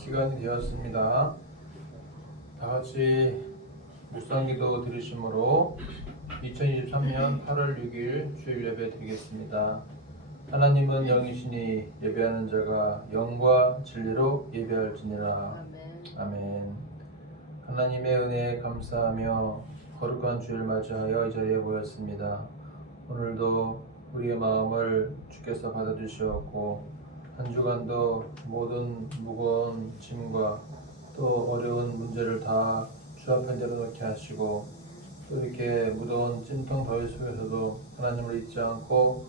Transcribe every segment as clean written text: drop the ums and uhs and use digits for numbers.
시간이 되었습니다. 다 같이 묵상기도 드리심으로 2023년 8월 6일 주일 예배 드리겠습니다. 하나님은 영이시니 예배하는 자가 영과 진리로 예배할지니라. 아멘. 하나님의 은혜에 감사하며 거룩한 주일 맞이하여 이 자리에 모였습니다. 오늘도 우리의 마음을 주께서 받아주시었고 한 주간도 모든 무거운 짐과 또 어려운 문제를 다 주 앞에 내려놓게 하시고 또 이렇게 무더운 찜통 더위 속에서도 하나님을 잊지 않고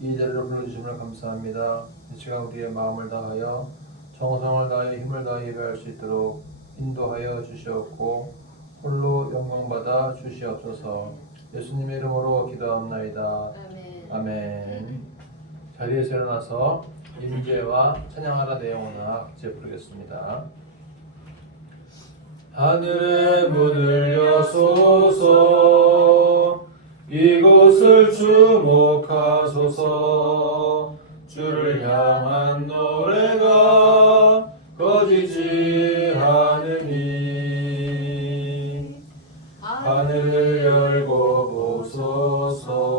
이 자리로 불러주심을 감사합니다. 이 시간 우리의 마음을 다하여 정성을 다하여 힘을 다하여 예배할 수 있도록 인도하여 주시옵고 홀로 영광받아 주시옵소서. 예수님의 이름으로 기도합나이다. 아멘. 자리에서 일어나서 임재와 찬양하라 내용원악 이제 부르겠습니다. 하늘의 문을 여소서, 이곳을 주목하소서. 주를 향한 노래가 꺼지지 않으니 하늘을 열고 보소서.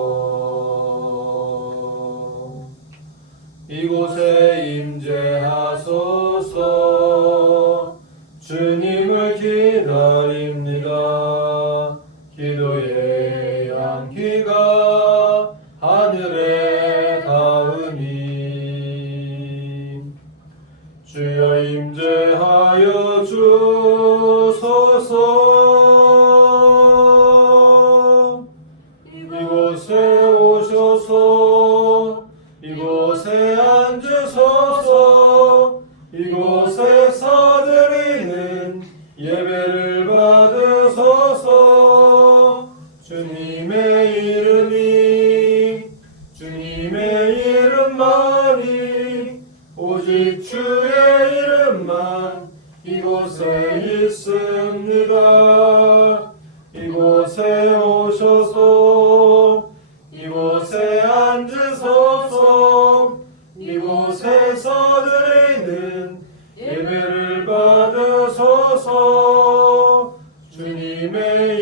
이곳에 임재하소서. 주님을 기다립니다. 기도의 향기가 하늘에 닿으니 주여 임재하여 주소서. 이곳에 오셔서 이곳에 앉으소서. 이곳에서 드리는 예배를 받으소서. 주님의 이름만이 오직 주의 이름만 이곳에 있습니다. 이곳에 오셔서 이곳에 앉으소서. 이곳에서 드리는 예배를 받으소서. 주님의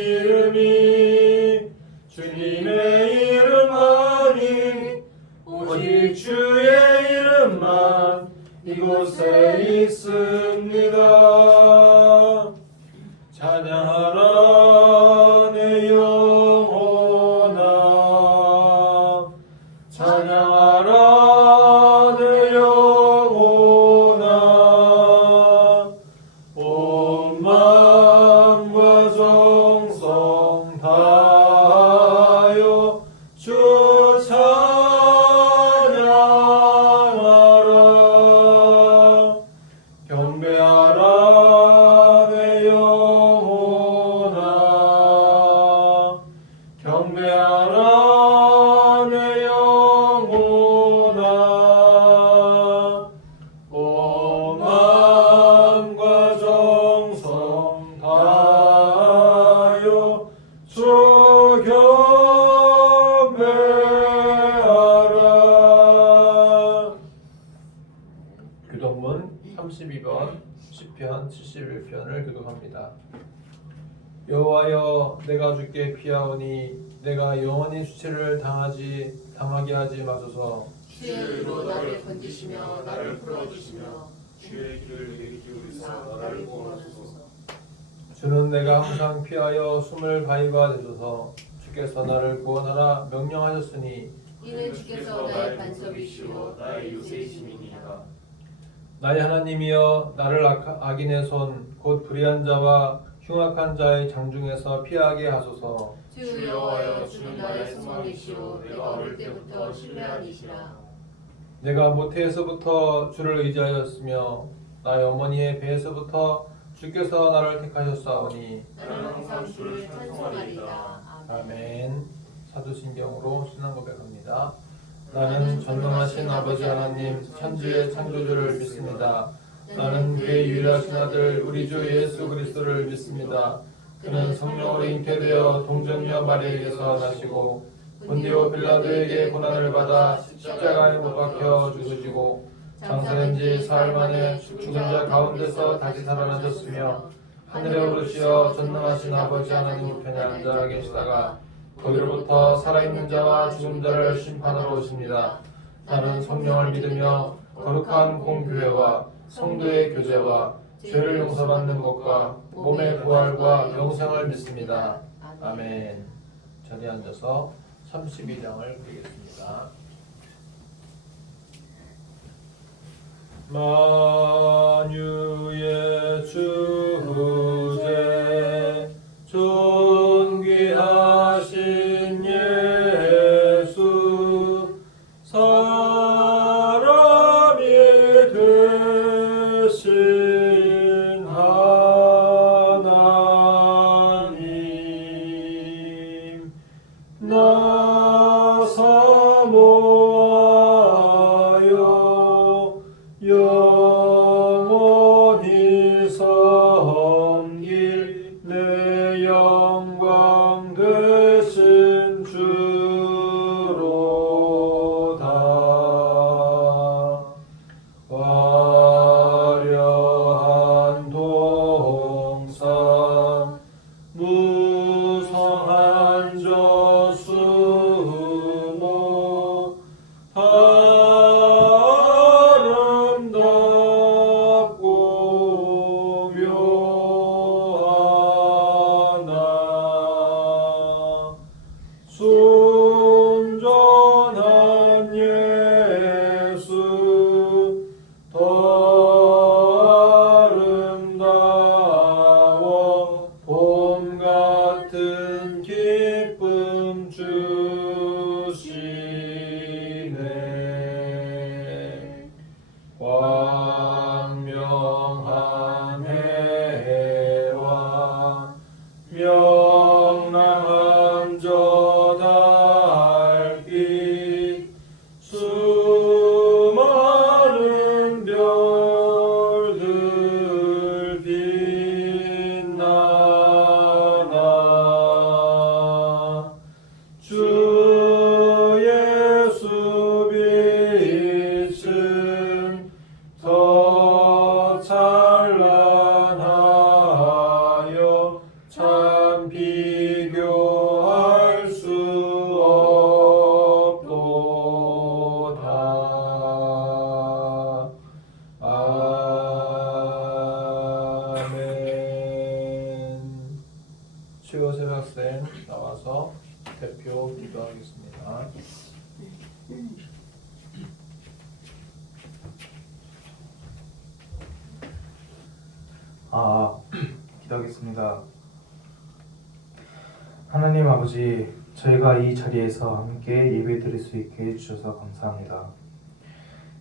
이름만이 오직 주의 이름만 이곳에 있습니다. 찬양하라 내 영혼아. 찬양하라 내 영혼아. 온 마음과 정성 다하여 주 찬양하라. 경배하라 내 영혼아. 경배하라 내 영혼아. 온 마음과 정성 다하여 주 경배하라. 교독문 32번 시편 71편을 교독합니다. 여호와여, 내가 주께 피하오니 내가 영원히 수치를 당하게 하지 마소서. 주의 의로 나를 건지시며 나를 풀어주시며 주의 길을 내게 기울이사 나를 구원하소서. 주는 내가 항상 피하여 숨을 가히가 되소서. 주께서 나를 구원하라 명령하셨으니 이는 주께서 나의 반석이시오 나의 요새이심이니이다. 나의 하나님이여, 나를 악인의 손 곧 불의한 자와 흉악한 자의 장중에서 피하게 하소서. 주 여호와여, 주는 나의 소망이시오 내가 어릴 때부터 신뢰한 이시라. 내가 모태에서부터 주를 의지하였으며 나의 어머니의 배에서부터 주께서 나를 택하셨사오니 나는 항상 주를 찬송하리이다. 아멘. 사도신경으로 신앙 고백합니다. 나는 전능하신 아버지 하나님 천지의 창조주를 믿습니다. 나는 그의 유일하신 아들 우리 주 예수 그리스도를 믿습니다. 그는 성령으로 잉태되어 동정녀 마리아에게서 나시고 본디오 빌라도에게 고난을 받아 십자가에 못 박혀 죽으시고 장사된 지 사흘 만에 죽은 자 가운데서 다시 살아나셨으며 하늘에 오르시어 전능하신 아버지 하나님 우편에 앉아 계시다가 거기로부터 살아있는 자와 죽은 자를 심판하러 오십니다. 나는 성령을 믿으며 거룩한 공교회와 성도의 교제와 죄를 용서받는 것과 몸의 부활과 영생을 믿습니다. 아멘. 자리에 앉아서 32장을 드리겠습니다. 만유의 주제 존귀하신 예수 사람이 되신 하나님 나 사모하여 영원히 섬길 내 영광 되신 주로다. 화려한 동산 무성한 저수모 아름답고 묘하나 순전한 예수 더 아름다워 봄 같은 기쁨 주시네. 광명한 해와 명랑한 저 달빛 수많은 별들 빛나나 주 예수 빛은 더 찬란하여 참 비교할 수 없도다. 아멘. 최고세 학생 나와서 대표 기도하겠습니다. 기도하겠습니다. 하나님 아버지, 저희가 이 자리에서 함께 예배드릴 수 있게 해주셔서 감사합니다.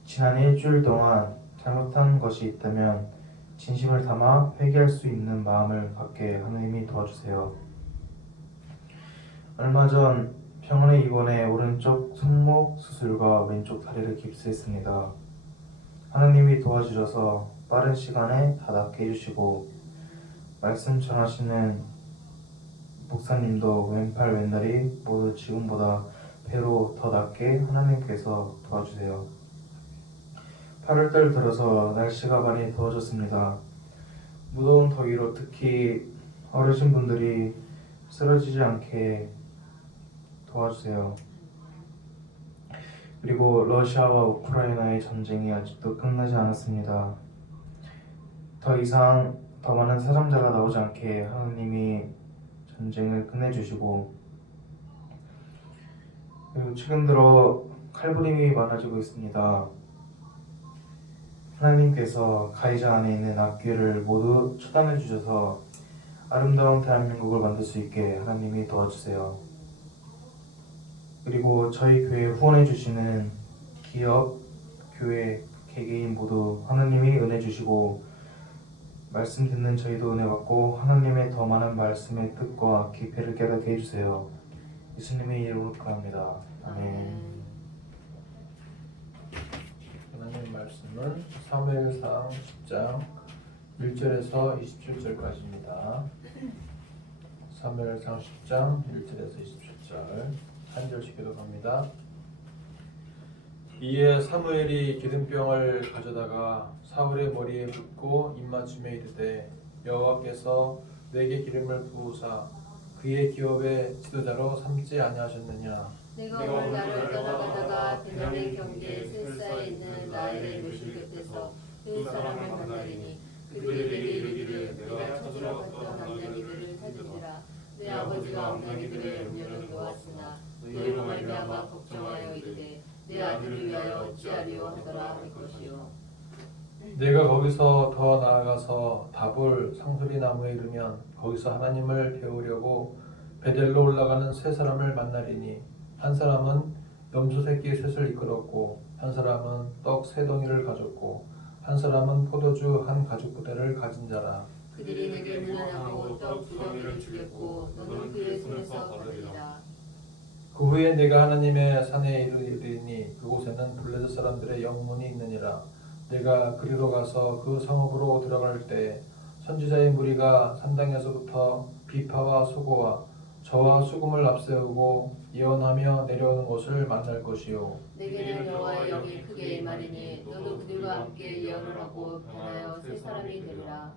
지난 일주일 동안 잘못한 것이 있다면 진심을 담아 회개할 수 있는 마음을 갖게 하나님이 도와주세요. 얼마 전 병원에 입원해 오른쪽 손목 수술과 왼쪽 다리를 깁스했습니다. 하나님이 도와주셔서 빠른 시간에 다 낫게 해주시고 말씀 전하시는 목사님도 왼팔 왼다리 모두 지금보다 배로 더 낫게 하나님께서 도와주세요. 8월달 들어서 날씨가 많이 더워졌습니다. 무더운 더위로 특히 어르신분들이 쓰러지지 않게 도와주세요. 그리고 러시아와 우크라이나의 전쟁이 아직도 끝나지 않았습니다. 더 이상 더 많은 사상자가 나오지 않게 하나님이 전쟁을 끝내주시고, 그리고 최근 들어 칼부림이 많아지고 있습니다. 하나님께서 가이자 안에 있는 악귀를 모두 처단해 주셔서 아름다운 대한민국을 만들 수 있게 하나님이 도와주세요. 그리고 저희 교회에 후원해 주시는 기업, 교회, 개개인 모두 하나님이 은혜 주시고 말씀 듣는 저희도 은혜 받고 하나님의 더 많은 말씀의 뜻과 깊이를 깨닫게 해주세요. 예수님의 이름으로 기도합니다. 아멘. 하나님 말씀은 사무엘상 10장 1절에서 27절까지입니다. 사무엘상 10장 1절에서 27절 한 절씩 기록합니다. 이에 사무엘이 기름병을 가져다가 사울의 머리에 붓고 입맞춤에 이르되 여호와께서 내게 기름을 부으사 그의 기업의 지도자로 삼지 아니하셨느냐. 내가 오늘 나를 떠나가다가 베냐민 경계 셀사에 있는 나엘의 묘실 곁에서 그 사람을 만나리니 그들이 내게 이르기를 내가 찾으러 갔던 암나기들을 찾으리라. 내 아버지가 암나기들의 염려를 놓았으나 너희로 말미암아 걱정하여 이르되 내 아들을 위하여 어찌하리요 하더라 할 것이요. 내가 거기서 더 나아가서 다볼 상소리 나무에 이르면 거기서 하나님을 배우려고 베델로 올라가는 세 사람을 만나리니 한 사람은 염소 새끼 셋을 이끌었고 한 사람은 떡 세 덩이를 가졌고 한 사람은 포도주 한 가죽 부대를 가진 자라. 그들이 내게 문안하고 떡 두 덩이를 주겠고 너는 그의 손에서 받으리라. 그 후에 내가 하나님의 산에 이르리니 그곳에는 블레셋 사람들의 영문이 있느니라. 내가 그리로 가서 그 성읍으로 들어갈 때 선지자의 무리가 산당에서부터 비파와 수고와 저와 수금을 앞세우고 예언하며 내려오는 것을 만날 것이요. 내게는 여호와의 영이 크게 임하리니 너도 그들과 함께 예언을 하고 변하여 새 사람이 되리라.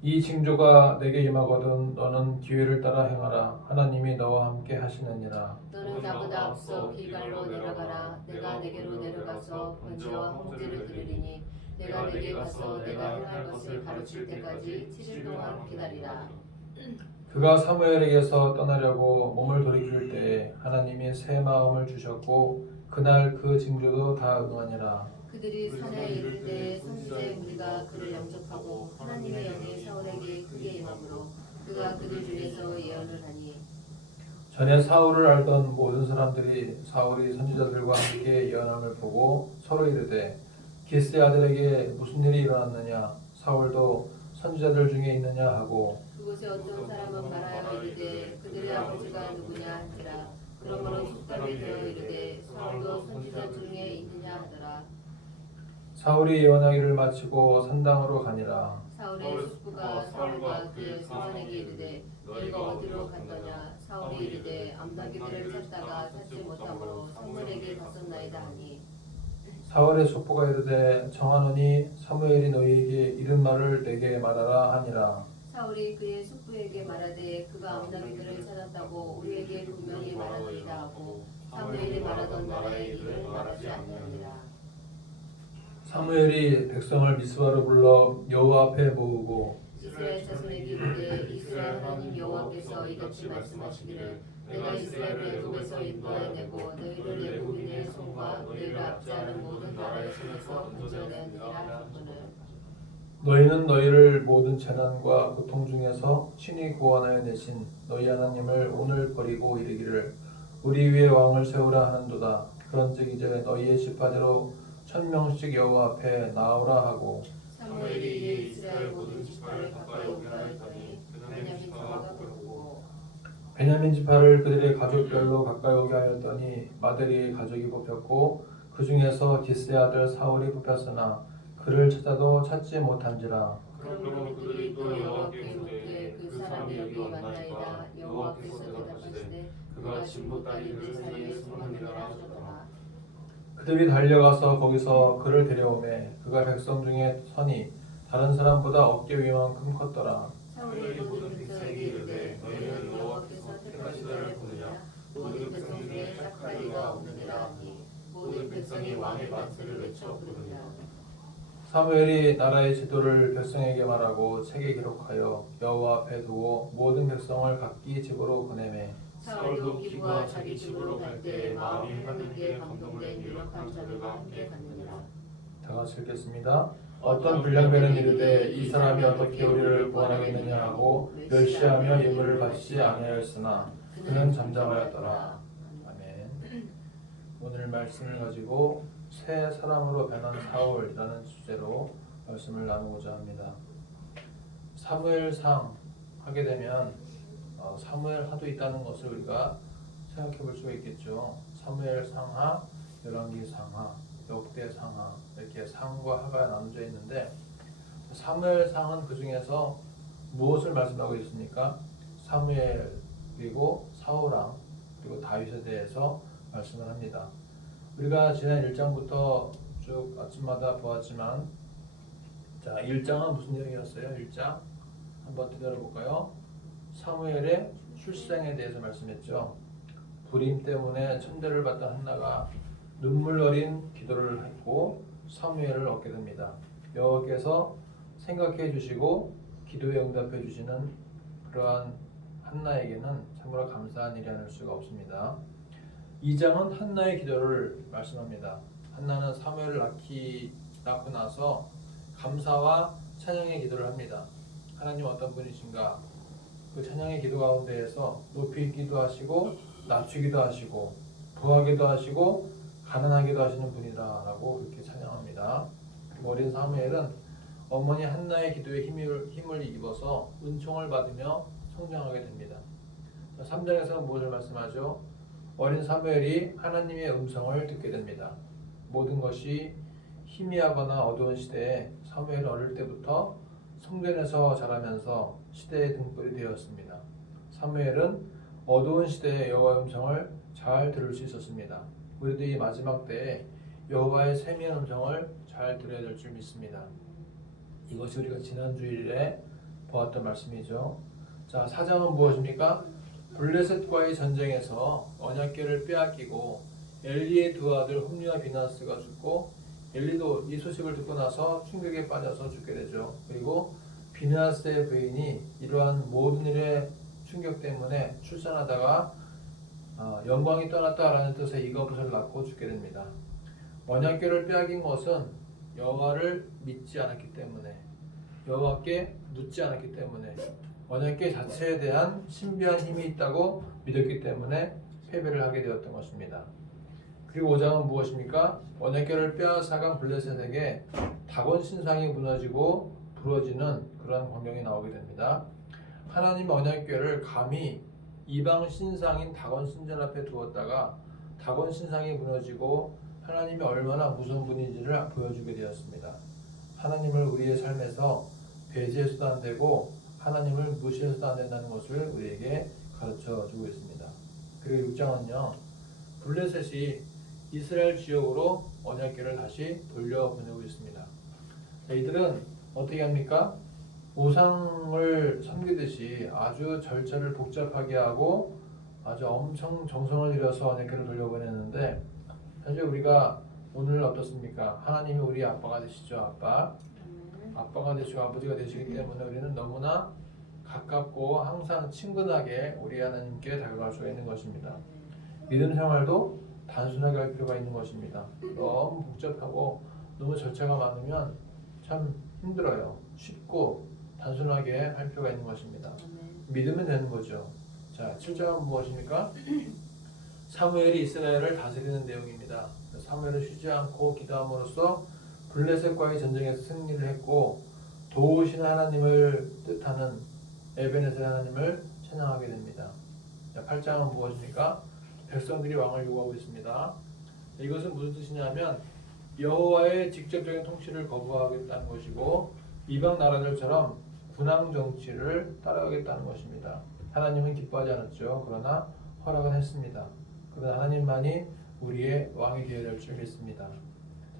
이 징조가 내게 임하거든 너는 기회를 따라 행하라. 하나님이 너와 함께 하시느니라. 너는 나보다 앞서 길갈로 내려가라. 내가 내게로 내려가서 번제와 홍제를 드리리니 내가 내게 가서 내가 행할 것을 가르칠 때까지 7일 동안 기다리라. 그가 사무엘에게서 떠나려고 몸을 돌이킬 때에 하나님이 새 마음을 주셨고 그날 그 징조도 다 응하니라. 그들이 산에 이를 때 선지자의 무리가 그를 영접하고 하나님의 영이 사울에게 크게 임함으로 그가 그들 중에서 예언을 하니 전에 사울을 알던 모든 사람들이 사울이 선지자들과 함께 예언함을 보고 서로 이르되 기스의 아들에게 무슨 일이 일어났느냐. 사울도 선지자들 중에 있느냐 하고 그곳에 어떤 사람은 말하여 이르되 그들의 아버지가 누구냐 한지라. 그러므로 속담이 되어 이르되 사울도 선지자 중에 있느냐 하더라. 사울이 예언하기를 마치고 산당으로 가니라. 사울의 숙부가 사울과 그의 성원에게 이르되 너희가 어디로 갔더냐. 사울이 이르되 암나기들을 찾다가 찾지 못하므로 사무엘에게 갔었나이다 하니 사울의 숙부가 이르되 정하노니 사무엘이 너희에게 이른 말을 내게 말하라 하니라. 사울이 그의 숙부에게 말하되 그가 암나기들을 찾았다고 우리에게 분명히 말하리이다 하고 사무엘이 말하던 나라의 일을 말하지 아니하니라. 사무엘이 백성을 미스바로 불러 여호와 앞에 모으고 이스라엘 자손에게 이르되 이스라엘 하나님 여호와께서 이같이 말씀하시기를 내가 이스라엘을 애굽에서 인도하여내고 너희를 애굽인의 손과 너희를 압제하는 모든 나라의 손에서 건져내느니라 하거늘 너희는 너희를 모든 재난과 고통 중에서 친히 구원하여 내신 너희 하나님을 오늘 버리고 이르기를 우리 위에 왕을 세우라 하는도다. 그런즉 이제 너희의 지파대로 1000명씩 여호와 앞에 나오라 하고 사무엘이 이에 이스라엘 모든 지파를 가까이 오게 하였더니 베냐민 지파가 부르고 베냐민 지파를 그들의 가족별로 가까이 오게 하였더니 마들이 가족이 뽑혔고 그 중에서 기스의 아들 사울이 뽑혔으나 그를 찾아도 찾지 못한지라. 그러므로 그들이 또 여호와께 묻되 그 사람이 여기 왔나이다. 여호와께서 대답하시되 그가 진보 다리를 사이에 숨었느니라 하셨더라. 그들이 달려가서 거기서 그를 데려오매 그가 백성 중에 선이 다른 사람보다 어깨 위만큼 컸더라. 사울이 모든 백성에게 이르되 너희는 여호와께서 택하신 자를 보느냐. 모든 백성 중에 착할 이가 없느니라 하니 모든 백성이 왕의 만세를 외쳐 부르니라. 사무엘이 나라의 지도를 백성에게 말하고 책에 기록하여 여호와 앞에 두고 모든 백성을 각기 집으로 보내매 사울도 기브와 자기 집으로 갈 때 마음이 하나님께 감동된 유력한 자들과 함께 갔느니라. 다 같이 읽겠습니다. 어떤 불량배는 이르되 이 사람이 어떻게 우리를 구원하겠느냐 하고 멸시하며 예물을 바치지 아니하였으나 그는 잠잠하였더라. 아멘. 오늘 말씀을 가지고 새 사람으로 변한 사울이라는 주제로 말씀을 나누고자 합니다. 사무엘상 하게 되면 사무엘 하도 있다는 것을 우리가 생각해 볼 수가 있겠죠. 사무엘 상하, 열왕기 상하, 역대 상하 이렇게 상과 하가 나눠져 있는데 사무엘 상은 그 중에서 무엇을 말씀하고 있습니까? 사무엘 그리고 사울왕 그리고 다윗에 대해서 말씀을 합니다. 우리가 지난 1장부터 쭉 아침마다 보았지만, 자, 1장은 무슨 내용이었어요? 1장 한번 되돌아볼까요? 사무엘의 출생에 대해서 말씀했죠. 불임 때문에 천대를 받던 한나가 눈물 어린 기도를 했고 사무엘을 얻게 됩니다. 여호와께서 생각해 주시고 기도에 응답해 주시는 그러한 한나에게는 참으로 감사한 일이 아닐 수가 없습니다. 2장은 한나의 기도를 말씀합니다. 한나는 사무엘을 낳고 나서 감사와 찬양의 기도를 합니다. 하나님 어떤 분이신가? 그 찬양의 기도 가운데에서 높이기도 하시고 낮추기도 하시고 부하기도 하시고 가난하기도 하시는 분이다라고 그렇게 찬양합니다. 어린 사무엘은 어머니 한나의 기도에 힘을 입어서 은총을 받으며 성장하게 됩니다. 3장에서는 무엇을 말씀하죠? 어린 사무엘이 하나님의 음성을 듣게 됩니다. 모든 것이 희미하거나 어두운 시대에 사무엘은 어릴 때부터 성전에서 자라면서 시대의 등불이 되었습니다. 사무엘은 어두운 시대의 여호와의 음성을 잘 들을 수 있었습니다. 우리도 이 마지막 때에 여호와의 세미한 음성을 잘 들어야 될 줄 믿습니다. 이것이 우리가 지난 주일에 보았던 말씀이죠. 자, 4장은 무엇입니까? 블레셋과의 전쟁에서 언약궤를 빼앗기고 엘리의 두 아들 홈리와 비나스가 죽고 엘리도 이 소식을 듣고 나서 충격에 빠져서 죽게 되죠. 그리고 비나스의 부인이 이러한 모든 일의 충격 때문에 출산하다가 영광이 떠났다라는 뜻의 이것을 낳고 죽게 됩니다. 언약궤를 빼앗긴 것은 여호와를 믿지 않았기 때문에, 여호와께 묻지 않았기 때문에, 언약궤 자체에 대한 신비한 힘이 있다고 믿었기 때문에 패배를 하게 되었던 것입니다. 그리고 5장은 무엇입니까? 언약궤를 빼앗아간 블레셋에게 다곤 신상이 무너지고 부러지는 그런 광경이 나오게 됩니다. 하나님 언약궤를 감히 이방 신상인 다곤 신전 앞에 두었다가 다곤 신상이 무너지고 하나님이 얼마나 무서운 분인지를 보여주게 되었습니다. 하나님을 우리의 삶에서 배제해서도 안 되고 하나님을 무시해서도 안 된다는 것을 우리에게 가르쳐 주고 있습니다. 그리고 6장은요, 블레셋이 이스라엘 지역으로 언약궤를 다시 돌려보내고 있습니다. 이들은 어떻게 합니까? 우상을 섬기듯이 아주 절차를 복잡하게 하고 아주 엄청 정성을 들여서 언약궤를 돌려보내는데, 사실 우리가 오늘 어떻습니까? 하나님이 우리 아빠가 되시죠. 아빠가 되시고 아버지가 되시기 때문에 우리는 너무나 가깝고 항상 친근하게 우리 하나님께 다가갈 수가 있는 것입니다. 믿음 생활도 단순하게 할 필요가 있는 것입니다. 너무 복잡하고 너무 절차가 많으면 참 힘들어요. 쉽고 단순하게 할 필요가 있는 것입니다. 믿으면 되는 거죠. 자, 7장은 무엇입니까? 사무엘이 이스라엘을 다스리는 내용입니다. 사무엘은 쉬지 않고 기도함으로써 블레셋과의 전쟁에서 승리를 했고 도우시는 하나님을 뜻하는 에베네셀 하나님을 찬양하게 됩니다. 8장은 무엇입니까? 백성들이 왕을 요구하고 있습니다. 이것은 무슨 뜻이냐면 여호와의 직접적인 통치를 거부하겠다는 것이고 이방 나라들처럼 군왕 정치를 따라가겠다는 것입니다. 하나님은 기뻐하지 않았죠. 그러나 허락은 했습니다. 그러나 하나님만이 우리의 왕이 되어야 될 줄 믿습니다.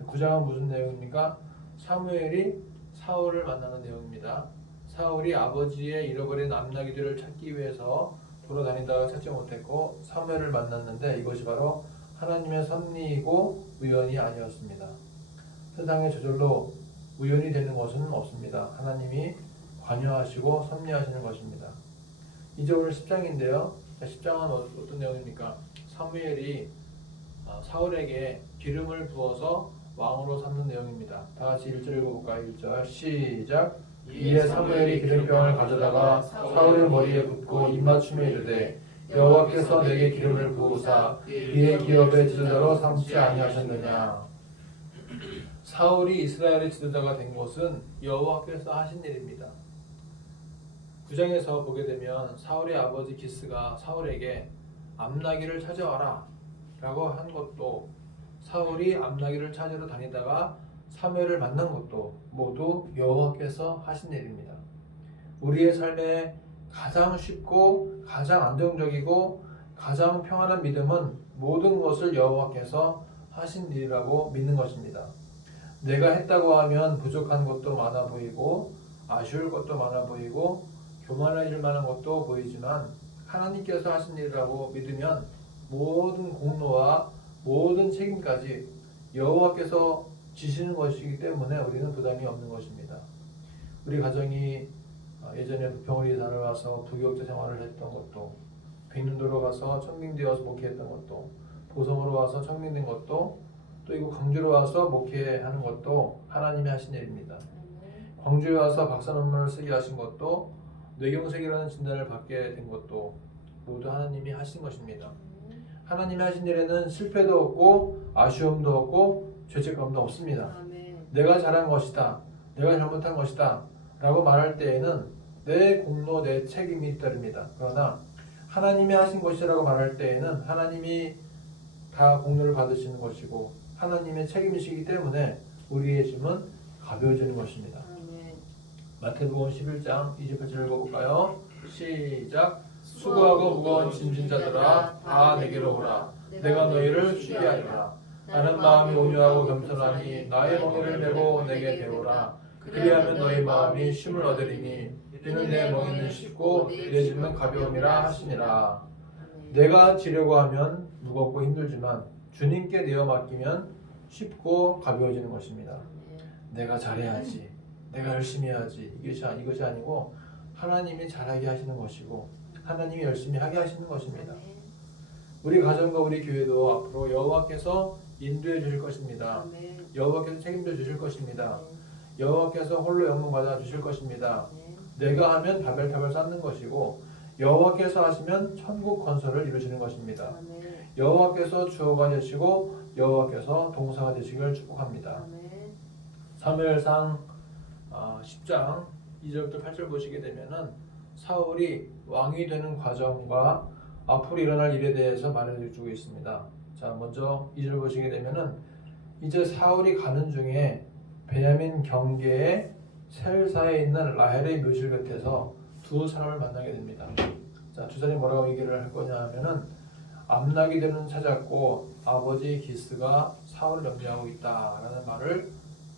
9장은 무슨 내용입니까? 사무엘이 사울을 만나는 내용입니다. 사울이 아버지의 잃어버린 암나귀들을 찾기 위해서 돌아다니다가 찾지 못했고 사무엘을 만났는데 이것이 바로 하나님의 섭리이고 우연이 아니었습니다. 세상에 저절로 우연이 되는 것은 없습니다. 하나님이 관여하시고 섭리하시는 것입니다. 이제 오늘 10장인데요. 10장은 어떤 내용입니까? 사무엘이 사울에게 기름을 부어서 왕으로 삼는 내용입니다. 다 같이 1절 읽어볼까요? 1절 시작. 이에 사무엘이 기름병을 가져다가 사울의 머리에 붓고 입맞춤에 이르되 여호와께서 내게 기름을 부으사 이의 기업의 지도자로 삼지 아니하셨느냐. 사울이 이스라엘의 지도자가 된 것은 여호와께서 하신 일입니다. 9장에서 보게 되면 사울의 아버지 기스가 사울에게 암나귀를 찾아와라 라고 한 것도, 사울이 암나귀를 찾으러 다니다가 사무엘을 만난 것도 모두 여호와께서 하신 일입니다. 우리의 삶에 가장 쉽고 가장 안정적이고 가장 평안한 믿음은 모든 것을 여호와께서 하신 일이라고 믿는 것입니다. 내가 했다고 하면 부족한 것도 많아 보이고 아쉬울 것도 많아 보이고 교만해질 만한 것도 보이지만 하나님께서 하신 일이라고 믿으면 모든 공로와 모든 책임까지 여호와께서 지시는 것이기 때문에 우리는 부담이 없는 것입니다. 우리 가정이 예전에 부평으로 이사를 와서 부교육자 생활을 했던 것도, 백륜도로 가서 청빙되어서 목회했던 것도, 보성으로 와서 청빙된 것도, 또 이거 광주로 와서 목회하는 것도 하나님이 하신 일입니다. 광주에 와서 박사 논문을 쓰게 하신 것도, 뇌경색이라는 진단을 받게 된 것도 모두 하나님이 하신 것입니다. 하나님이 하신 일에는 실패도 없고 아쉬움도 없고 죄책감도 없습니다. 내가 잘한 것이다, 내가 잘못한 것이다 라고 말할 때에는 내 공로, 내 책임이 따릅니다. 그러나 하나님이 하신 것이라고 말할 때에는 하나님이 다 공로를 받으시는 것이고 하나님의 책임이시기 때문에 우리의 짐은 가벼워지는 것입니다. 마태복음 11장 28절 읽어볼까요? 시작. 수고하고 무거운 짐진 자들아 다 내게로 오라. 내가 너희를 쉬게 하리라. 나는 마음이 온유하고 겸손하니 나의 멍에를 메고 내게 배우라. 그리하면 너희 마음이 쉼을 얻으리니 이는 내 멍에는 쉽고 내 짐은 가벼움이라 하시니라. 내가 지려고 하면 무겁고 힘들지만 주님께 내어 맡기면 쉽고 가벼워지는 것입니다. 내가 잘해야지, 내가 열심히 해야지, 이것이 아니고 하나님이 잘하게 하시는 것이고 하나님이 열심히 하게 하시는 것입니다. 우리 가정과 우리 교회도 앞으로 여호와께서 인도해 주실 것입니다. 여호와께서 책임져 주실 것입니다. 여호와께서 홀로 영광 받아 주실 것입니다. 내가 하면 바벨탑을 쌓는 것이고 여호와께서 하시면 천국 건설을 이루시는 것입니다. 여호와께서 주어가 되시고 여호와께서 동사가 되시길 축복합니다. 사무엘상 10장 2절부터 8절 보시게 되면은 사울이 왕이 되는 과정과 앞으로 일어날 일에 대해서 말해주고 있습니다. 자, 먼저 2절 보시게 되면은 이제 사울이 가는 중에 베냐민 경계의 셀사에 있는 라헬의 묘실 곁에서 두 사람을 만나게 됩니다. 자, 두 사람이 뭐라고 얘기를 할 거냐 하면은 암나기 되는 찾았고 아버지 기스가 사울을 염려하고 있다라는 말을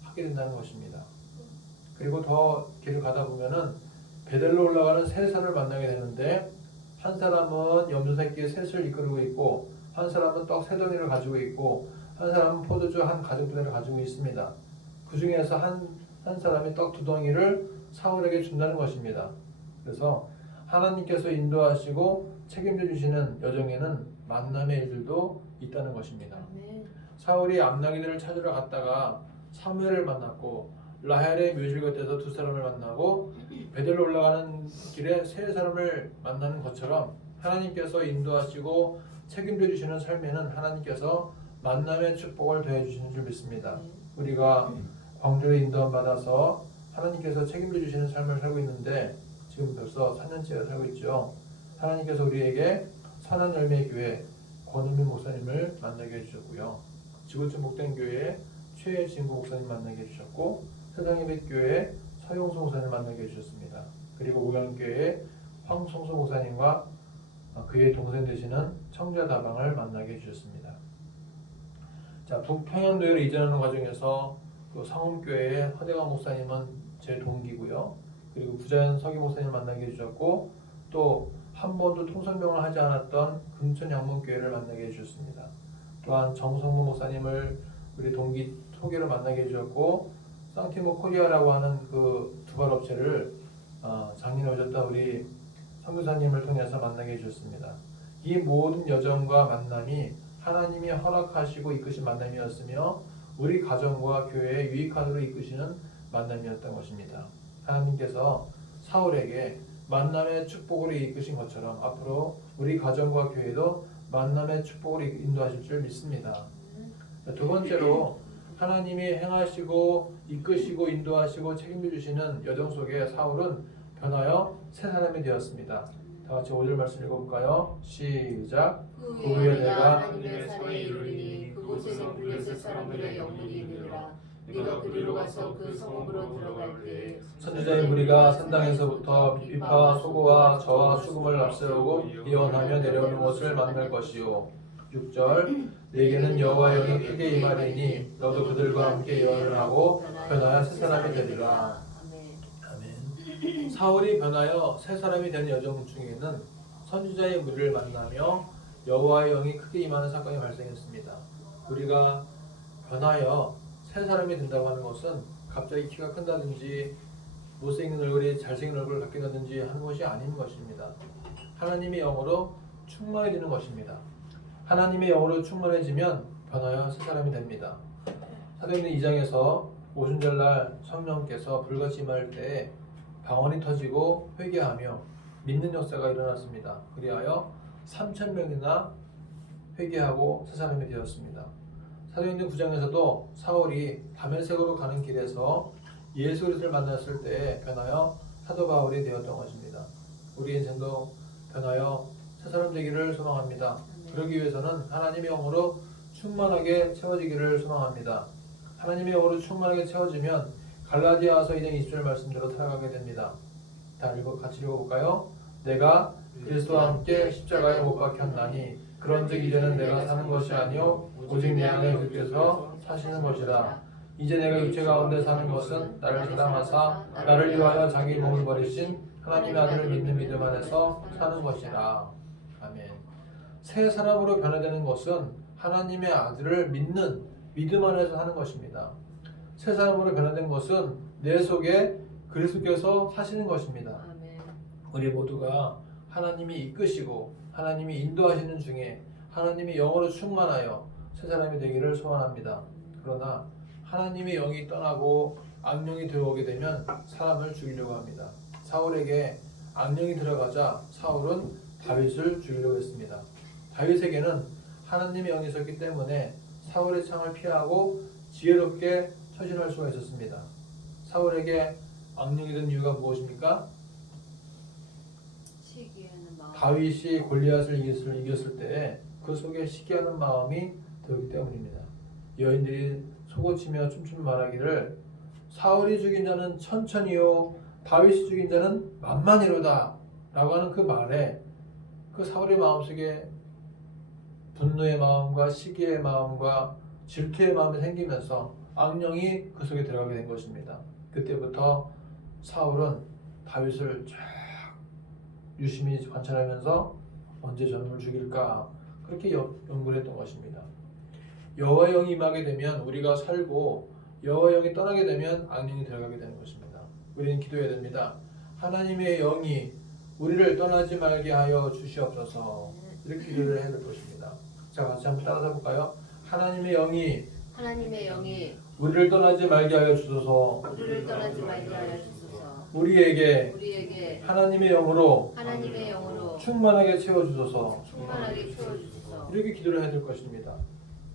하게 된다는 것입니다. 그리고 더 길을 가다 보면은 베델로 올라가는 세 사람을 만나게 되는데 한 사람은 염소새끼 셋을 이끌고 있고 한 사람은 떡 세 덩이를 가지고 있고 한 사람은 포도주 한 가죽부대를 가지고 있습니다. 그 중에서 한 사람이 떡 두 덩이를 사울에게 준다는 것입니다. 그래서 하나님께서 인도하시고 책임져 주시는 여정에는 만남의 일들도 있다는 것입니다. 사울이 암나기들을 찾으러 갔다가 사무엘을 만났고 라헬의 묘실 곁에서 두 사람을 만나고 베델로 올라가는 길에 세 사람을 만나는 것처럼 하나님께서 인도하시고 책임져 주시는 삶에는 하나님께서 만남의 축복을 더해 주시는 줄 믿습니다. 우리가 광주에 인도함 받아서 하나님께서 책임져 주시는 삶을 살고 있는데 지금 벌써 4년째 살고 있죠. 하나님께서 우리에게 선한 열매 교회 권은민 목사님을 만나게 해주셨고요. 지구촌 목된 교회 최진구 목사님 만나게 해주셨고 세상예배교회 서용수 목사님 만나게 해주셨습니다. 그리고 오양교회 황송수 목사님과 그의 동생 되시는 청자다방을 만나게 해주셨습니다. 자, 북평양교회로 이전하는 과정에서 그 상홈교회의 허대강 목사님은 제 동기고요. 그리고 부자연 서기 목사님 만나게 해주셨고 또 한 번도 통성명을 하지 않았던 금천 양문교회를 만나게 해주셨습니다. 또한 정성무 목사님을 우리 동기 소개로 만나게 해주셨고 쌍티모 코리아라고 하는 그 두발 업체를 작년에 오셨던 우리 선교사님을 통해서 만나게 해주셨습니다. 이 모든 여정과 만남이 하나님이 허락하시고 이끄신 만남이었으며 우리 가정과 교회에 유익하도록 이끄시는 만남이었던 것입니다. 하나님께서 사울에게 만남의 축복으로 이끄신 것처럼 앞으로 우리 가정과 교회도 만남의 축복으로 인도하실 줄 믿습니다. 두 번째로 하나님이 행하시고 이끄시고 인도하시고 책임져 주시는 여정 속에 사울은 변하여 새 사람이 되었습니다. 다 같이 5절 말씀 읽어볼까요? 시작. 그 후에 내가 하나님의 산에 이르리니 그곳에는 블레셋 사람들의 영문이 있느니라. 네가 그리로 가서 그 성읍으로 들어갈 때에 선지자의 무리가 산당에서부터 비파 소고와 저와 수금을 앞세우고 예언하며 내려오는 것을 만날 것이요 6절 내게는 여호와의 영이 크게 임하리니 너도 그들과 함께 예언을 하고 변하여 새 사람이 되리라. 아멘. 사울이 변하여 새 사람이 되는 여정 중에는 선지자의 무리를 만나며 여호와의 영이 크게 임하는 사건이 발생했습니다. 우리가 변하여 새 사람이 된다고 하는 것은 갑자기 키가 큰다든지 못생긴 얼굴이 잘생긴 얼굴을 갖게 된다든지 하는 것이 아닌 것입니다. 하나님의 영으로 충만해지는 것입니다. 하나님의 영으로 충만해지면 변하여 새 사람이 됩니다. 사도행전 2장에서 오순절날 성령께서 불같이 임할 때에 방언이 터지고 회개하며 믿는 역사가 일어났습니다. 그리하여 3,000명이나 회개하고 새 사람이 되었습니다. 사도행전 9장에서도 사울이 다메섹으로 가는 길에서 예수 그리스도를 만났을 때에 변하여 사도 바울이 되었던 것입니다. 우리 인생도 변하여 새 사람 되기를 소망합니다. 그러기 위해서는 하나님의 영으로 충만하게 채워지기를 소망합니다. 하나님의 영으로 충만하게 채워지면 갈라디아서 2장 20절 말씀대로 살아가게 됩니다. 같이 읽어볼까요? 내가 그리스도와 함께 십자가에 못 박혔나니 그런즉 이제는 내가 사는 것이 아니요 오직 내 안에 그리스도께서 사시는 것이라. 이제 내가 육체 가운데 사는 것은 나를 사랑하사 나를 위하여 자기 몸을 버리신 하나님의 아들을 믿는 믿음 안에서 사는 것이라. 아멘. 새 사람으로 변화되는 것은 하나님의 아들을 믿는 믿음 안에서 사는 것입니다. 새 사람으로 변화된 것은 내 속에 그리스도께서 사시는 것입니다. 우리 모두가 하나님이 이끄시고 하나님이 인도하시는 중에 하나님의 영으로 충만하여 새 사람이 되기를 소원합니다. 그러나 하나님의 영이 떠나고 악령이 들어오게 되면 사람을 죽이려고 합니다. 사울에게 악령이 들어가자 사울은 다윗을 죽이려고 했습니다. 다윗에게는 하나님의 영이 있었기 때문에 사울의 창을 피하고 지혜롭게 처신할 수가 있었습니다. 사울에게 악령이 든 이유가 무엇입니까? 다윗이 골리앗을 이겼을 때 그 속에 시기하는 마음이 들었기 때문입니다. 여인들이 속옷치며 춤추며 말하기를 사울이 죽인 자는 천천히요 다윗이 죽인 자는 만만히로다 라고 하는 그 말에 그 사울의 마음속에 분노의 마음과 시기의 마음과 질투의 마음이 생기면서 악령이 그 속에 들어가게 된 것입니다. 그때부터 사울은 다윗을 쫙 유심히 관찰하면서 언제 저놈을 죽일까 그렇게 연구를 했던 것입니다. 여호와의 영이 임하게 되면 우리가 살고 여호와의 영이 떠나게 되면 악령이 들어가게 되는 것입니다. 우리는 기도해야 됩니다. 하나님의 영이 우리를 떠나지 말게 하여 주시옵소서. 이렇게 기도를 해야 될 것입니다. 자, 같이 한번 따라서 볼까요? 하나님의 영이 우리를 떠나지 말게 하여 주소서. 우리에게 하나님의 영으로 충만하게 채워주소서. 이렇게 기도를 해야 될 것입니다.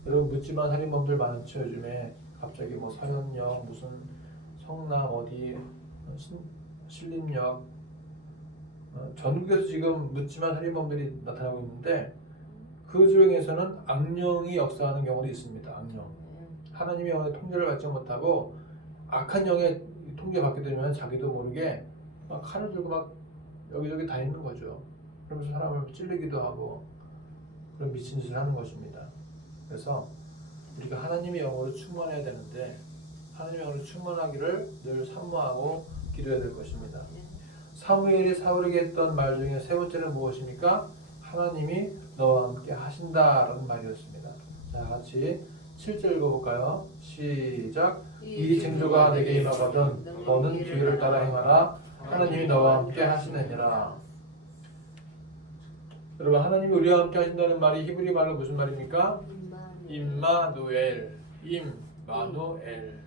여러분 묻지마 살인범들 많죠. 요즘에 갑자기 뭐 서현역 무슨 성남 어디 신림역 전국에서 지금 묻지마 살인범들이 나타나고 있는데 그 중에서는 악령이 역사하는 경우도 있습니다. 악령. 하나님의 영의 통제를 받지 못하고 악한 영의 통제받게 되면 자기도 모르게 막 칼을 들고 막 여기저기 다 있는 거죠. 그러면서 사람을 찔리기도 하고 그런 미친 짓을 하는 것입니다. 그래서 우리가 하나님의 영으로 충만해야 되는데 하나님의 영으로 충만하기를 늘 사모하고 기도해야 될 것입니다. 사무엘이 사울에게 했던 말 중에 세 번째는 무엇입니까? 하나님이 너와 함께 하신다라는 말이었습니다. 자, 같이 7절 읽어볼까요? 시작. 이 징조가 내게 임하거든 너는 기회를 따라 행하라. 하나님이 너와 함께 하시느니라. 여러분 하나님이 우리와 함께 하신다는 말이 히브리 말로 무슨 말입니까? 임마누엘. 임마누엘.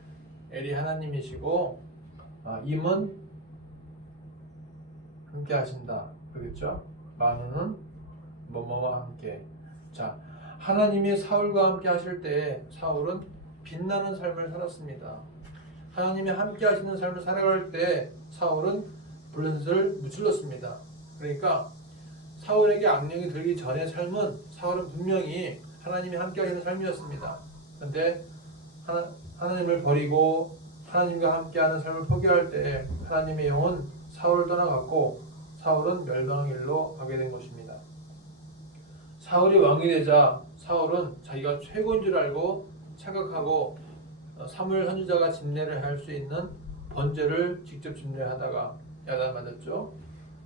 엘이 하나님이시고 임은 함께 하신다. 그렇겠죠? 마누는 뭐뭐와 함께. 자, 하나님이 사울과 함께 하실 때 사울은 빛나는 삶을 살았습니다. 하나님이 함께 하시는 삶을 살아갈 때 사울은 블레셋을 무찔렀습니다. 그러니까 사울에게 악령이 들기 전의 삶은 사울은 분명히 하나님이 함께 하시는 삶이었습니다. 그런데 하나님을 버리고 하나님과 함께하는 삶을 포기할 때 하나님의 영은 사울을 떠나갔고 사울은 멸망의 길로 가게 된 것입니다. 사울이 왕이 되자 사울은 자기가 최고인 줄 알고 착각하고 사무엘 선지자가 진례를 할 수 있는 번제를 직접 진례하다가 야단맞았죠.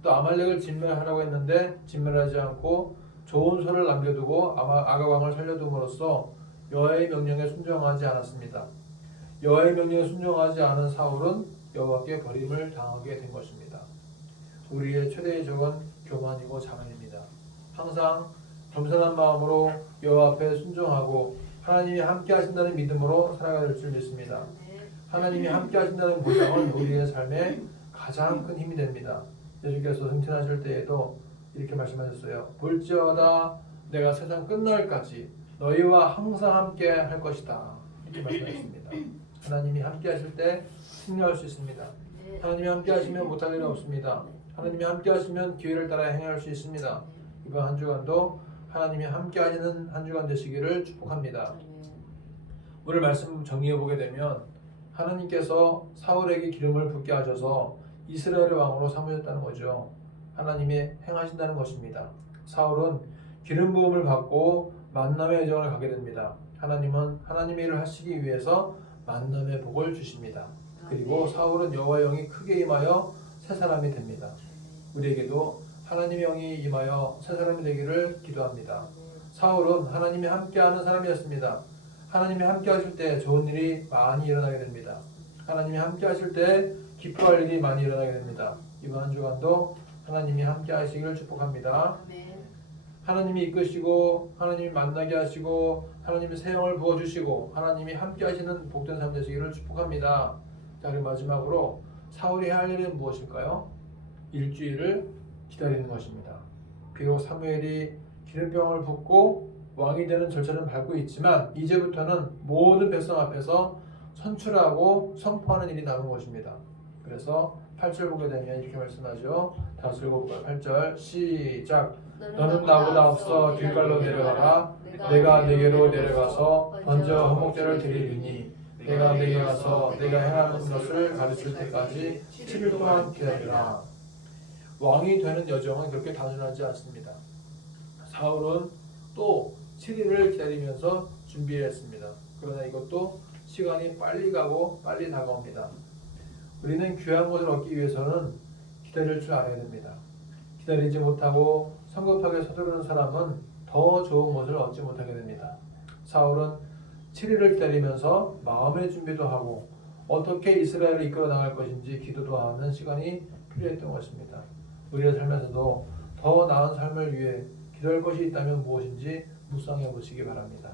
또 아말렉을 진멸하라고 했는데 진멸하지 않고 좋은 소를 남겨두고 아각 왕을 살려둠으로써 여호와의 명령에 순종하지 않았습니다. 여호와의 명령에 순종하지 않은 사울은 여호와께 버림을 당하게 된 것입니다. 우리의 최대의 적은 교만이고 자만입니다. 항상 겸손한 마음으로 여호와 앞에 순종하고 하나님이 함께 하신다는 믿음으로 살아가야 될 줄 믿습니다. 하나님이 함께 하신다는 보장은 우리의 삶에 가장 큰 힘이 됩니다. 예수께서 승천하실 때에도 이렇게 말씀하셨어요. 볼지어다 내가 세상 끝날까지 너희와 항상 함께 할 것이다. 이렇게 말씀하셨습니다. 하나님이 함께 하실 때 승리할 수 있습니다. 하나님이 함께 하시면 못할 일은 없습니다. 하나님이 함께 하시면 기회를 따라 행할 수 있습니다. 이번 한 주간도 하나님이 함께 하시는 한 주간 되시기를 축복합니다. 오늘 말씀 정리해 보게 되면 하나님께서 사울에게 기름을 붓게 하셔서 이스라엘의 왕으로 삼으셨다는 거죠. 하나님이 행하신다는 것입니다. 사울은 기름 부음을 받고 만남의 여정을 가게 됩니다. 하나님은 하나님의 일을 하시기 위해서 만남의 복을 주십니다. 그리고 사울은 여호와의 영이 크게 임하여 새 사람이 됩니다. 우리에게도 하나님의 영이 임하여 새 사람이 되기를 기도합니다. 사울은 하나님이 함께하는 사람이었습니다. 하나님이 함께하실 때 좋은 일이 많이 일어나게 됩니다. 하나님이 함께하실 때 기뻐할 일이 많이 일어나게 됩니다. 이번 한 주간도 하나님이 함께하시기를 축복합니다. 하나님이 이끄시고 하나님이 만나게 하시고 하나님이 새 영을 부어주시고 하나님이 함께하시는 복된 삶 되시기를 축복합니다. 자, 그리고 마지막으로 사울이 할 일은 무엇일까요? 일주일을 기다리는 것입니다. 비록 사무엘이 기름병을 붓고 왕이 되는 절차는 밟고 있지만 이제부터는 모든 백성 앞에서 선출하고 선포하는 일이 남은 것입니다. 그래서 8절 보게 되면 이렇게 말씀하죠. 다시 읽어볼까요? 8절 시작. 너는 나보다 앞서 길갈로 내려가라. 내가 네게로 내려가서 먼저 화목제를 드리리니 내가 네게 가서 내가 행하는 것을 가르칠 때까지 7일 동안 기다리라. 왕이 되는 여정은 그렇게 단순하지 않습니다. 사울은 또 7일을 기다리면서 준비를 했습니다. 그러나 이것도 시간이 빨리 가고 빨리 다가옵니다. 우리는 귀한 것을 얻기 위해서는 기다릴 줄 알아야 됩니다. 기다리지 못하고 성급하게 서두르는 사람은 더 좋은 것을 얻지 못하게 됩니다. 사울은 7일을 기다리면서 마음의 준비도 하고 어떻게 이스라엘을 이끌어 나갈 것인지 기도도 하는 시간이 필요했던 것입니다. 우리의 삶에서도 더 나은 삶을 위해 기도할 것이 있다면 무엇인지 묵상해 보시기 바랍니다.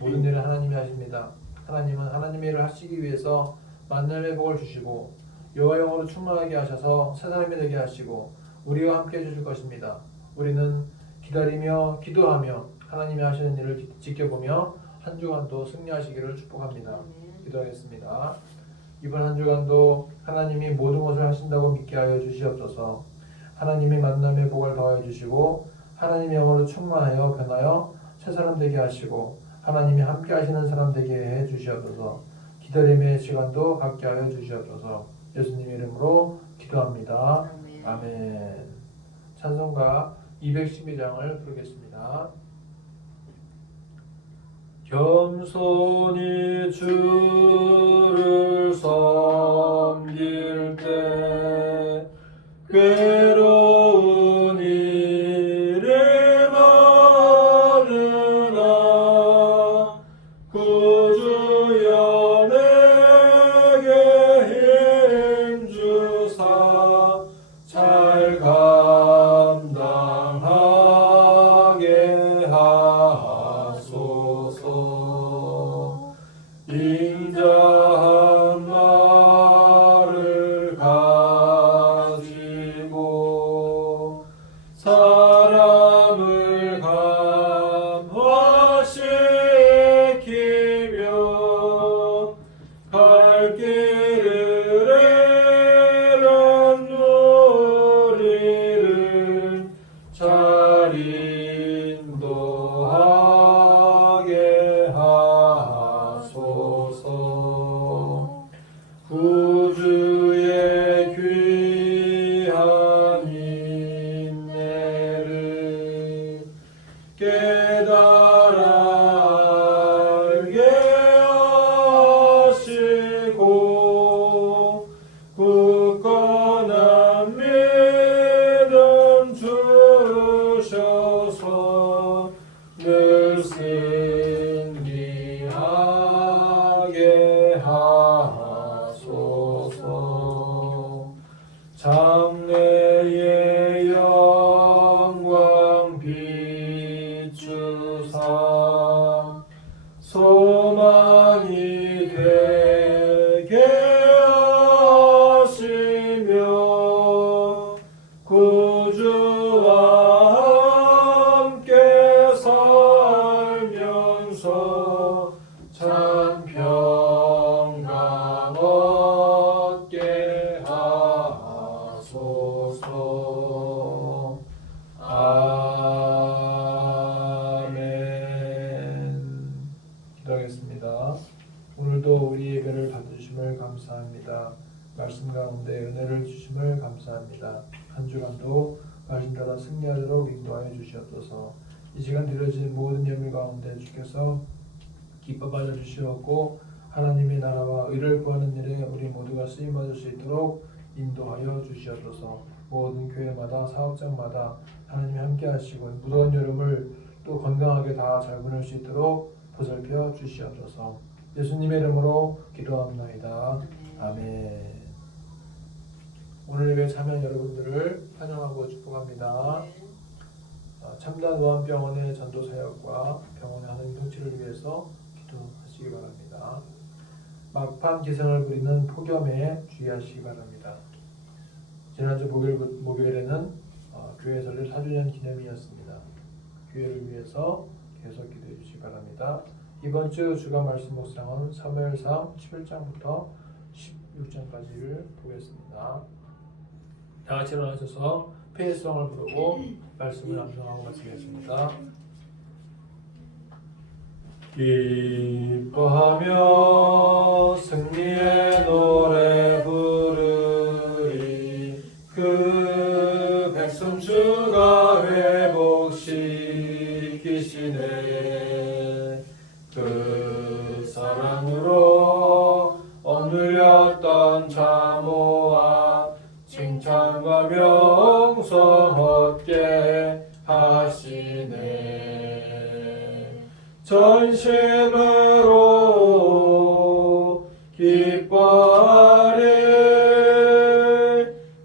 모든 일은 하나님이 하십니다. 하나님은 하나님의 일을 하시기 위해서 만남의 복을 주시고 여호와 영으로 충만하게 하셔서 새 사람이 되게 하시고 우리와 함께 해주실 것입니다. 우리는 기다리며 기도하며 하나님이 하시는 일을 지켜보며 한 주간도 승리하시기를 축복합니다. 기도하겠습니다. 이번 한 주간도 하나님이 모든 것을 하신다고 믿게 하여 주시옵소서. 하나님이 만남의 복을 더하여 주시고 하나님의 영으로 충만하여 변하여 새 사람 되게 하시고 하나님이 함께 하시는 사람 되게 해 주시옵소서. 기다림의 시간도 갖게 하여 주시옵소서. 예수님 이름으로 기도합니다. 아멘. 찬송가 212장을 부르겠습니다. 겸손히 주를 섬길 때 괴로운 일이 많으나 구주여 내게 힘주사 잘 감당하게 하소서. 인자한 말을 가지고 사람을 감화시키며 갈 길을 우리를 잘 인도하게 하소서. 구주의 장래의 영광 비추사 소망이 되게 하시며 구주와 함께 살면서 참 평강 얻게 하소서. 아멘. 기도하겠습니다. 오늘도 우리 예배를 받으심을 감사합니다. 말씀 가운데 은혜를 주심을 감사합니다. 한 주간도 말씀 따라 승리하도록 인도하여 주시옵소서. 이 시간 드려진 모든 예물 가운데 주께서 기뻐 받아 주시옵고 하나님의 나라와 의를 구하는 일에 우리 모두가 쓰임 받을 수 있도록 인도하여 주시옵소서. 모든 교회마다 사업장마다 하나님이 함께 하시고 무더운 여름을 또 건강하게 다 잘 보낼 수 있도록 보살펴 주시옵소서. 예수님의 이름으로 기도합나이다. 아멘. 오늘 예배 참여한 여러분들을 환영하고 축복합니다. 참단 노안병원의 전도 사역과 병원의 하는 통치를 위해서 기도하시기 바랍니다. 막판 기생을 부리는 폭염에 주의하시기 바랍니다. 지난주 목요일에는 교회 설립 4주년 기념이었습니다. 교회를 위해서 계속 기도해 주시기 바랍니다. 이번 주 주간 말씀 묵상은 사무엘상 11장부터 16장까지를 보겠습니다. 다 같이 일어나셔서 페이스송을 부르고 말씀을 암송하고 마치겠습니다. 기뻐하며 승리의 노래 부르리. 그 백성 주가 회복시키시네. 그 사랑으로 억눌렸던 자모아 칭찬과 명성 얻게 하시네. 전심으로 기뻐하리.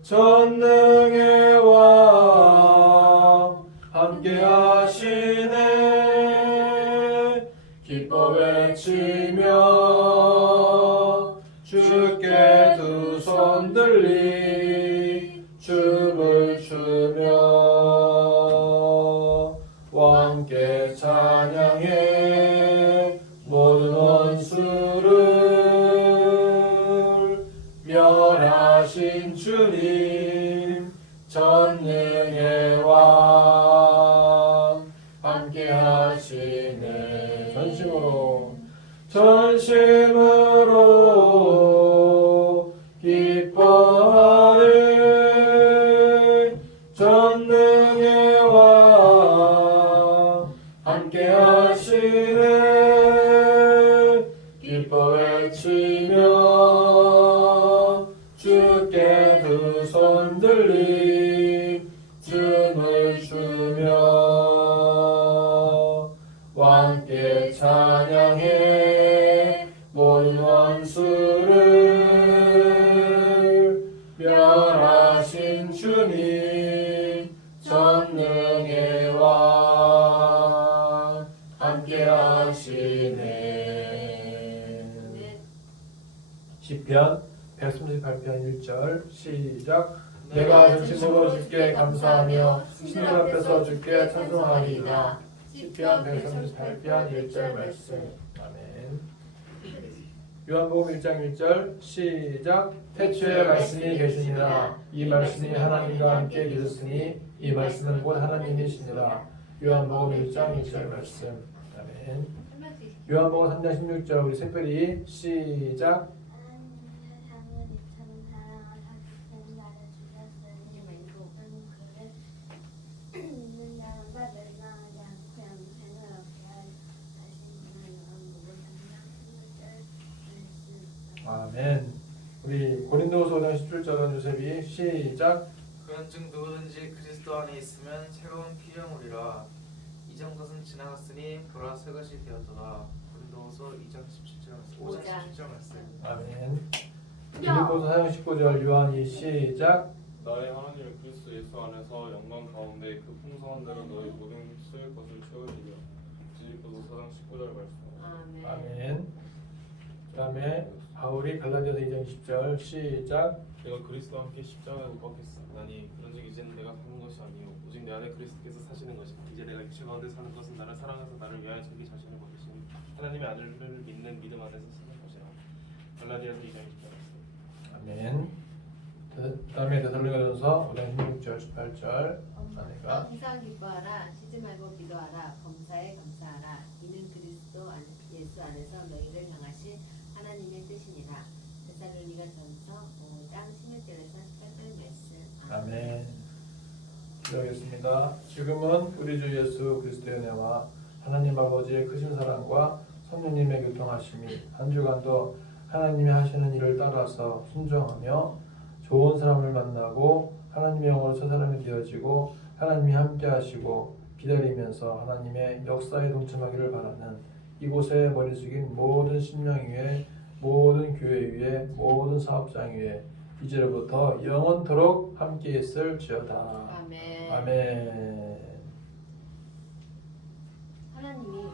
전능의 왕 함께 하시네. 기뻐 외치며 주께 두 손 들리 춤을 추며 왕께 찬양해. 모든 원수를 멸하신 주님 전능의 왕 함께 하시네. 전심으로 기뻐하리. 전능의 왕 함께 하시네. 기뻐 외치며 주께 두 손 들리 춤을 추며 왕께 찬양해. 모든 원수를 멸하신 주님 전능의 왕 함께 하시네. 시편 138편 1절 시작. 내가 전심으로 주께 감사하며 신들 앞에서 주께 찬송하리이다. 시편 138편 1절 말씀. 아멘. 요한복음 1장 1절 시작. 태초에 말씀이 계시니라. 이 말씀이 하나님과 함께 계셨으니 이 말씀은 곧 하나님이시니라. 요한복음 1장 1절 말씀. 아멘. 요한복음 3장 16절 우리 새별이 시작. 아멘. 우리 고린도후서 5장 17절은 요셉이 시작. 그런즉 누구든지 그리스도 안에 있으면 새로운 피조물이라. 이전 것은 지나갔으니 보라 새 것이 되었도다. 고린도후서 2장 17절 말씀. 5장 17절 말씀. 아멘. 빌립보서 4장 19절 요한이 시작. 나의 하나님의 그리스도 예수 안에서 영광 가운데 그 풍성한 대로 너희 모든 쓸 것을 채우시며 지직도서 4장 19절 말씀. 아멘. 아멘. 그 다음에 바울이 갈라디아서 2장 20절 시작. 내가 그리스도와 함께 십자가에 못 박혔으나니 그런즉 이제는 내가 사는 것이 아니요 오직 내 안에 그리스도께서 사시는 것이다. 이제 내가 육체 가운데 사는 것은 나를 사랑하사 나를 위하여 자기 자신을 버리신 하나님의 아들을 믿는 믿음 안에서 사는 것이라. 갈라디아서 2장 20절. 아멘. 그 다음에 데살로니가전서 5장 16절 18절 아내가 항상 기뻐하라. 쉬지 말고 기도하라. 범사에 감사하라. 이는 그리스도 예수 안에서 너희를 향하신 하나님의 뜻이니라. 데살로니가전서 5장 16절에서 18절 말씀. 아멘. 기도하겠습니다. 지금은 우리 주 예수 그리스도의 은혜와 하나님 아버지의 크신 사랑과 성령님의 교통하심이 한 주간도 하나님이 하시는 일을 따라서 순종하며 좋은 사람을 만나고 하나님의 영으로 첫 사람이 되어지고 하나님이 함께 하시고 기다리면서 하나님의 역사에 동참하기를 바라는 이곳에 머리 숙인 모든 신령 위에 모든 교회 위에 모든 사업장 위에 이제로부터 영원토록 함께 있을지어다. 아멘. 아멘. 하나님이